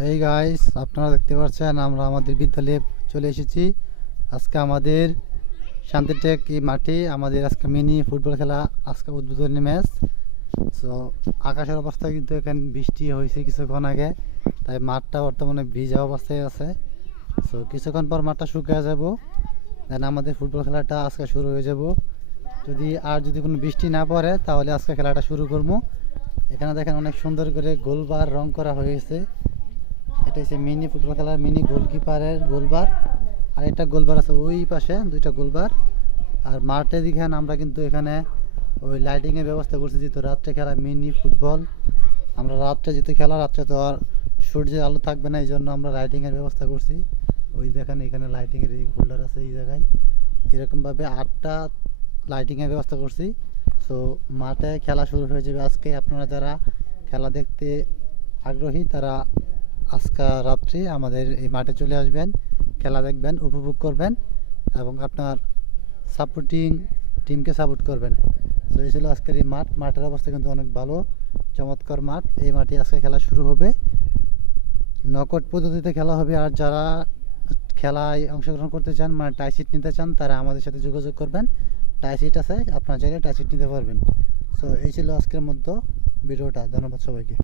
এই গাইস, আপনারা দেখতে পাচ্ছেন আমরা আমাদের বিদ্যালয়ে চলে এসেছি। আজকে আমাদের শান্তিটেক এই মাঠে আমাদের আজকে মিনি ফুটবল খেলা, আজকে উদ্বোধনী ম্যাচ। সো আকাশের অবস্থা কিন্তু এখানে বৃষ্টি হয়েছে কিছুক্ষণ আগে, তাই মাঠটা বর্তমানে ভিজা অবস্থায় আছে। সো কিছুক্ষণ পর মাঠটা শুকিয়ে যাব, দেন আমাদের ফুটবল খেলাটা আজকে শুরু হয়ে যাব। যদি কোনো বৃষ্টি না পড়ে তাহলে আজকে খেলাটা শুরু করবো। এখানে দেখেন অনেক সুন্দর করে গোলবার রং করা হয়েছে। এটা হচ্ছে মিনি ফুটবল খেলার মিনি গোলকিপারের গোলবার, আর একটা গোলবার আছে ওই পাশে, দুইটা গোলবার। আর মাঠে দেখেন আমরা কিন্তু এখানে ওই লাইটিংয়ের ব্যবস্থা করছি, যেহেতু রাত্রে খেলা মিনি ফুটবল। আমরা রাত্রে যেহেতু খেলা, রাত্রে তো আর সূর্যের আলো থাকবে না, এই জন্য আমরা লাইটিংয়ের ব্যবস্থা করছি। ওই দেখেন এখানে লাইটিংয়ের এই হোল্ডার আছে এই জায়গায়, এরকমভাবে 8টা লাইটিংয়ের ব্যবস্থা করছি। সো মাঠে খেলা শুরু হয়ে যাবে আজকে। আপনারা যারা খেলা দেখতে আগ্রহী তারা আজকে রাত্রে আমাদের এই মাঠে চলে আসবেন, খেলা দেখবেন, উপভোগ করবেন এবং আপনার সাপোর্টিং টিমকে সাপোর্ট করবেন। তো এই ছিল আজকের এই মাঠের অবস্থা কিন্তু অনেক ভালো, চমৎকার মাঠ। এই মাঠে আজকে খেলা শুরু হবে, নকআউট পদ্ধতিতে খেলা হবে। আর যারা খেলায় অংশগ্রহণ করতে চান, মানে টাইসিট নিতে চান, তারা আমাদের সাথে যোগাযোগ করবেন। টাইসিট আছে, আপনারা চাইলে টাইসিট নিতে পারবেন। সো এই ছিল আজকের মধ্যে ভিডিওটা। ধন্যবাদ সবাইকে।